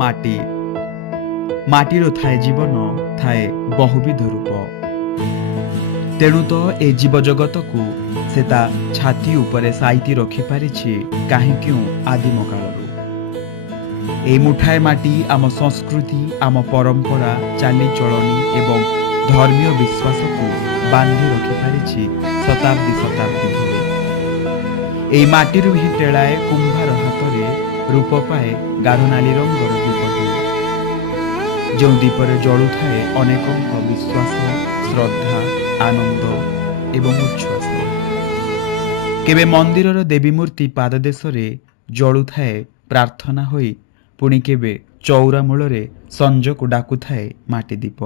ମାଟି ମାଟିର ଥାଏ ଜୀବନ, ଥାଏ ବହୁବିଧ ରୂପ। ତେଣୁ ତ ଏ ଜୀବଜଗତକୁ ସେ ତା ଛାତି ଉପରେ ସାଇତି ରଖିପାରିଛି କାହିଁ କେଉଁ ଆଦିମ କାଳରୁ। এই ମୁଠାଏ ମାଟି ଆମ ସଂସ୍କୃତି, ଆମ ପରମ୍ପରା, ଚାଲିଚଳଣି ଏବଂ ଧର୍ମୀୟ ବିଶ୍ୱାସକୁ ବାନ୍ଧି ରଖିପାରିଛି ଶତାବ୍ଦୀ ଶତାବ୍ଦୀ ଧରି। এই ମାଟିରୁ ହିଁ ଟେଳାଏ କୁମ୍ଭାର ହାତରେ ରୂପ ପାଏ ଗାଢ଼ ନାଲି ରଙ୍ଗର ଦୀପଟିଏ, ଯେଉଁ ଦୀପରେ ଜଳୁଥାଏ ଅନେକଙ୍କ ବିଶ୍ୱାସ, ଶ୍ରଦ୍ଧା, ଆନନ୍ଦ ଏବଂ ଉଚ୍ଛ୍ୱାସ। କେବେ ମନ୍ଦିରର ଦେବୀ ମୂର୍ତ୍ତି ପାଦଦେଶରେ ଜଳୁଥାଏ ପ୍ରାର୍ଥନା ହୋଇ, ପୁଣି କେବେ ଚଉରା ମୂଳରେ ସଞ୍ଜକୁ ଡାକୁଥାଏ ମାଟି ଦୀପ।